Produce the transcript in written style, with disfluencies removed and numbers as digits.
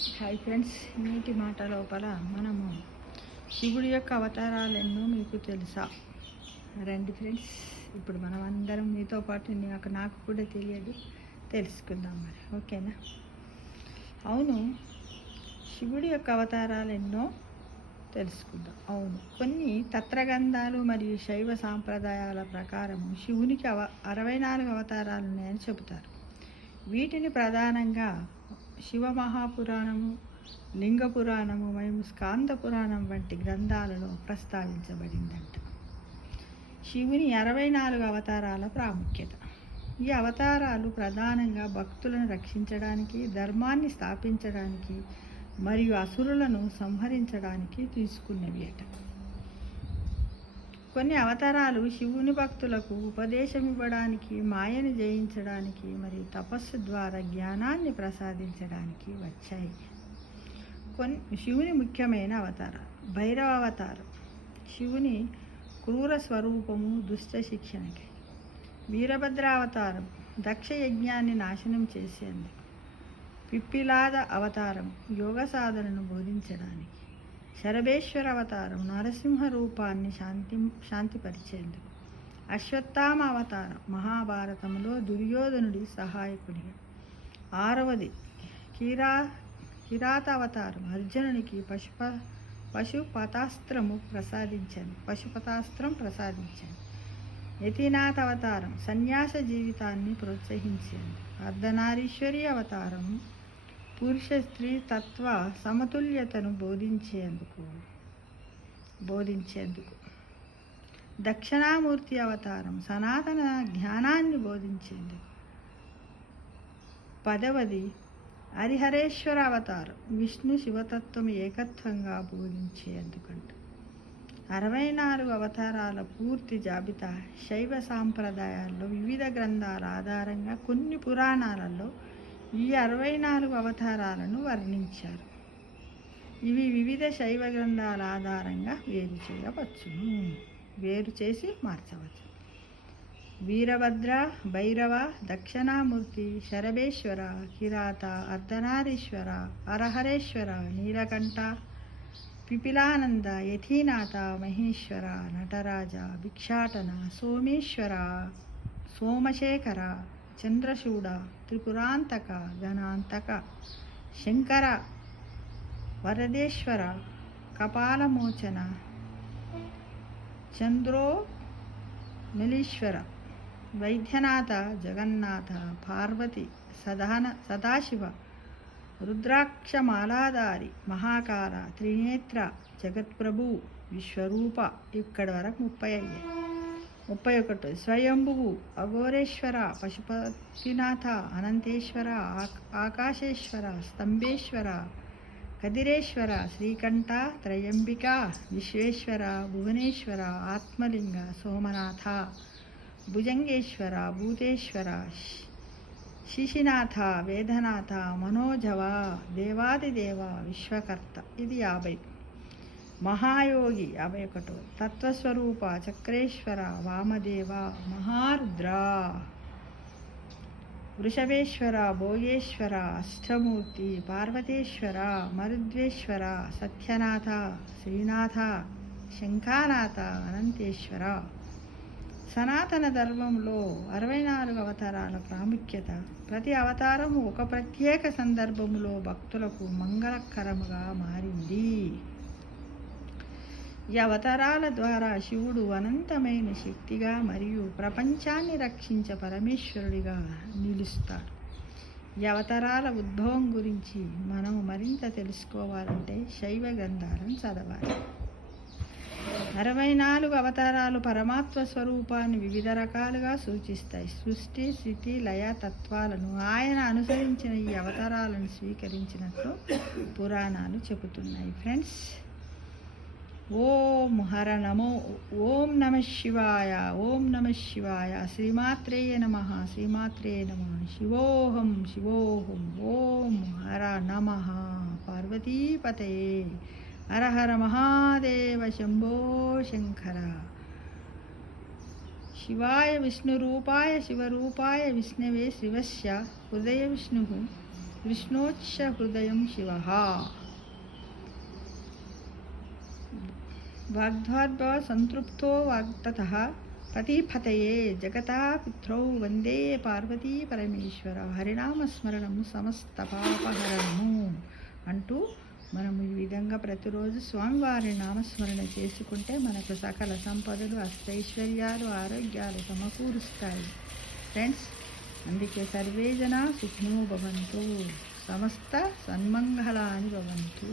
Hi friends, నీటి మాట లోపల మనము శివుడి యొక్క అవతారాలు ఎన్నో మీకు తెలుసా? రండి ఫ్రెండ్స్, ఇప్పుడు మనం అందరం మీతో పాటు నాకు కూడా తెలియదు, తెలుసుకుందాం మరి. ఓకేనా? అవును, శివుడి యొక్క అవతారాలు ఎన్నో తెలుసుకుందాం. అవును, కొన్ని తత్రగంధాలు మరియు శైవ సాంప్రదాయాల ప్రకారం శివునికి 64 అవతారాలు ఉన్నాయని చెబుతారు. వీటిని ప్రధానంగా శివ మహాపురాణము, లింగ పురాణము మరియు స్కాంద పురాణం వంటి గ్రంథాలలో ప్రస్తావించబడిందంట. శివుని 64 అవతారాల ప్రాముఖ్యత. ఈ అవతారాలు ప్రధానంగా భక్తులను రక్షించడానికి, ధర్మాన్ని స్థాపించడానికి మరియు అసురులను సంహరించడానికి తీసుకున్నవి అట. కొన్ని అవతారాలు శివుని భక్తులకు ఉపదేశం ఇవ్వడానికి, మాయను జయించడానికి మరియు తపస్సు ద్వారా జ్ఞానాన్ని ప్రసాదించడానికి వచ్చాయి. శివుని ముఖ్యమైన అవతారాలు. భైరవ అవతారం శివుని క్రూర స్వరూపము, దుష్ట శిక్షణకి. వీరభద్ర అవతారం దక్ష యజ్ఞాన్ని నాశనం చేసేందుకు. పిప్పిలాద అవతారం యోగ సాధనను బోధించడానికి. శరభేశ్వర అవతారం నరసింహ రూపాన్ని శాంతిపరిచేందుకు. అశ్వత్థామ అవతారం మహాభారతంలో దుర్యోధనుడి సహాయకుడిగా. 6వది కిరాత అవతారం అర్జునునికి పశుపతాస్త్రం ప్రసాదించాను. యతినాథ అవతారం సన్యాస జీవితాన్ని ప్రోత్సహించేందుకు. అర్ధనారీశ్వరి అవతారం పురుష స్త్రీ తత్వ సమతుల్యతను బోధించేందుకు. దక్షిణామూర్తి అవతారం సనాతన జ్ఞానాన్ని బోధించేందుకు. 10వది హరిహరేశ్వర అవతారం విష్ణు శివతత్వం ఏకత్వంగా బోధించేందుకంట. 64 అవతారాల పూర్తి జాబితా శైవ సాంప్రదాయాల్లో వివిధ గ్రంథాల ఆధారంగా కొన్ని పురాణాలలో ఈ 64 అవతారాలను వర్ణించారు. ఇవి వివిధ శైవ గ్రంథాల ఆధారంగా వేరు చేసి మార్చవచ్చు. వీరభద్ర, భైరవ, దక్షిణామూర్తి, శరభేశ్వర, కిరాత, అర్ధనారీశ్వర, హరహరేశ్వర, నీలకంఠ, పిపిలానంద, యతినాథ, మహేశ్వర, నటరాజ, భిక్షాటన, సోమేశ్వర, సోమశేఖర, చంద్రశూడ, త్రిపురాంతక, గణాంతక, శంకర, వరదేశ్వర, కపాలమోచన, చంద్రోమలీశ్వర, వైద్యనాథ, జగన్నాథ, పార్వతి, సదాశివ, రుద్రాక్షమాలాధారి, మహాకాల, త్రినేత్ర, జగత్ప్రభు, విశ్వరూప. ఇక్కడి వరకు 30 అయ్యాయి. 31 స్వయంభువు, అఘోరేశ్వర, పశుపతినాథ, అనంతేశ్వర, ఆకాశేశ్వర, స్తంభేశ్వర, కదిరేశ్వర, శ్రీకంఠ, త్రయంబిక, విశ్వేశ్వర, భువనేశ్వర, ఆత్మలింగ, సోమనాథ, భుజంగేశ్వర, భూతేశ్వర, శిశినాథ, వేదనాథ, మనోజవ, దేవాదిదేవ, విశ్వకర్త. ఇది 50. మహాయోగి 51. తత్వస్వరూప, చక్రేశ్వర, వామదేవ, మహారుద్ర, వృషభేశ్వర, భోగేశ్వర, అష్టమూర్తి, పార్వతేశ్వర, మరుద్వేశ్వర, సత్యనాథ, శ్రీనాథ, శంఖానాథ, అనంతేశ్వర. సనాతన ధర్మంలో 64 అవతారాల ప్రాముఖ్యత. ప్రతి అవతారము ఒక ప్రత్యేక సందర్భంలో భక్తులకు మంగళకరముగా మారింది. ఈ అవతారాల ద్వారా శివుడు అనంతమైన శక్తిగా మరియు ప్రపంచాన్ని రక్షించే పరమేశ్వరుడిగా నిలుస్తాడు. ఈ అవతారాల ఉద్భవం గురించి మనం మరింత తెలుసుకోవాలంటే శైవ గ్రంథాలను చదవాలి. 64 అవతారాలు పరమాత్మ స్వరూపాన్ని వివిధ రకాలుగా సూచిస్తాయి. సృష్టి, స్థితి, లయ తత్వాలను ఆయన అనుసరించిన ఈ అవతారాలను స్వీకరించినట్లు పురాణాలు చెబుతున్నాయి. ఫ్రెండ్స్, ఓం నమ శివాయ, ఓం నమ శివాయ, శ్రీమాత్రే నమః, శివోహం, ఓం హర నమః, పార్వతీపతయే, హర హర మహాదేవ, శంభో శంకర. శివాయ విష్ణురూపాయ శివరూపాయ విష్ణవే శివస్య హృదయ విష్ణు కృష్ణోచ్చ హృదయం శివ. వాగ్ధ్వాద్భవ సంతృప్తో వాగ్తతః పతిపతయే జగతా పిత్రౌ వందే పార్వతీ పరమేశ్వర. హరినామస్మరణం సమస్త పాపహరణము అంటూ మనము ఈ విధంగా ప్రతిరోజు స్వామివారి నామస్మరణ చేసుకుంటే మనకు సకల సంపదలు, అష్టైశ్వర్యాలు, ఆరోగ్యాలు సమకూరుస్తాయి ఫ్రెండ్స్. అందుకే సర్వే జనా సుఖినో భవంతు, సమస్త సన్మంగళాని భవంతు.